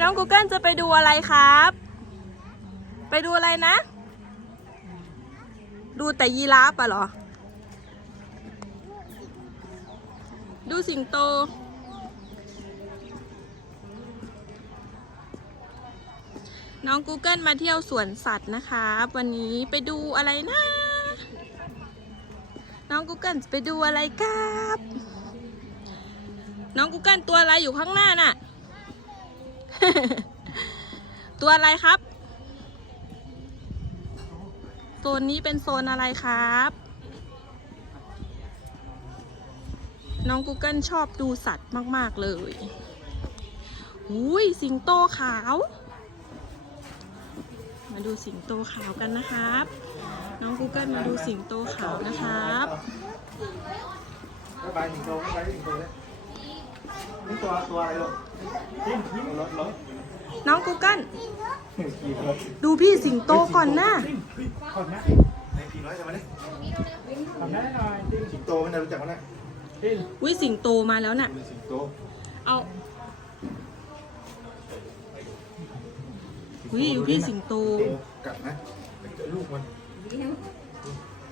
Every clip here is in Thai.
น้องกูเกิลจะไปดูอะไรครับ ไปดูอะไรนะ ดูแต่ยีราฟอะเหรอ ดูสิงโต น้อง Google มาเที่ยวสวนสัตว์นะคะวันนี้ไปดูอะไรนะ น้อง Google จะไปดูอะไรครับ น้อง Google ตัวอะไรอยู่ข้างหน้าน่ะ ตัวอะไรครับ โซนนี้เป็นโซนอะไรครับ น้อง Google ชอบดูสัตว์มาก ๆ เลยอุ้ยสิงโตขาว มาดูสิงโตขาวกันนะครับ น้อง Google มาดูสิงโตขาวนะครับ บ๊ายบายสิงโตบ๊ายบายสิงโตเลย นี่ตัวตัวอะไรลูกจิ้มจิ้มรถรถน้อง Google ขี่รถดูพี่สิงโตก่อนนะก่อนนะไอ้ขี่น้อยจะมาเนี่ยทำได้หน่อยติ้งสิงโตมันจะรู้จักมั้ยเนี่ยติ้งวิสิงโตมาแล้วน่ะสิงโตเอาวิพี่สิงโตกัดนะลูกมัน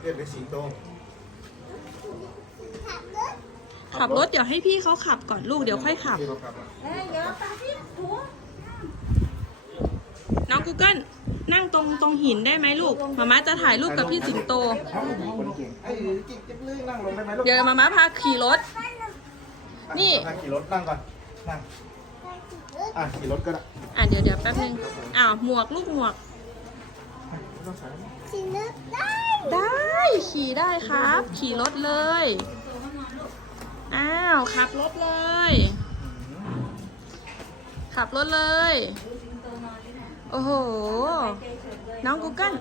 เรียกเป็นสิงโต ขับรถเดี๋ยวให้พี่เขาขับก่อนลูกเดี๋ยวค่อยขับที่เขาขับอะน้อง Google นั่งตรงตรงหินได้ไหมลูกมาม่าจะถ่ายรูปกับพี่สิงโตคนเก่งไอ้เก่งจังเลยนั่งลงได้ไหมลูกเดี๋ยวมาม่าพาขี่รถ นี่นั่งขี่รถนั่งก่อนนั่งอะขี่รถก็ได้อะเดี๋ยวเดี๋ยวแป๊บนึงอ้าวหมวกลูกหมวกไม่ต้องใส่ได้ขี่ได้ครับ ขี่รถเลยอ้าว ขับรถเลย ขับรถเลย โอ้โห น้อง Google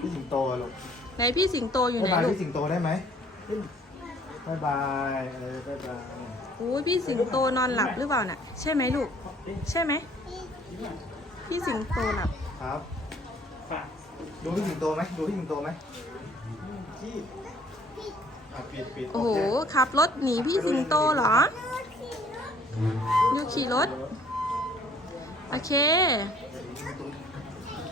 พี่สิงโตอะลูกไหนพี่สิงโตอยู่ไหนบ๊ายบายลูกพี่สิงโตได้ไหมบายบายเออบ๊ายบายโอ้ยพี่สิงโตนอนหลับหรือเปล่าน่ะ ใช่ไหมลูก ใช่ไหม พี่สิงโตหลับ ครับ ดูพี่สิงโตไหมดูพี่สิงโตไหมที่อะปิดปิดโอ้โห เคขับรถหนีพี่สิงโตเหรอยูขี่รถ โอเค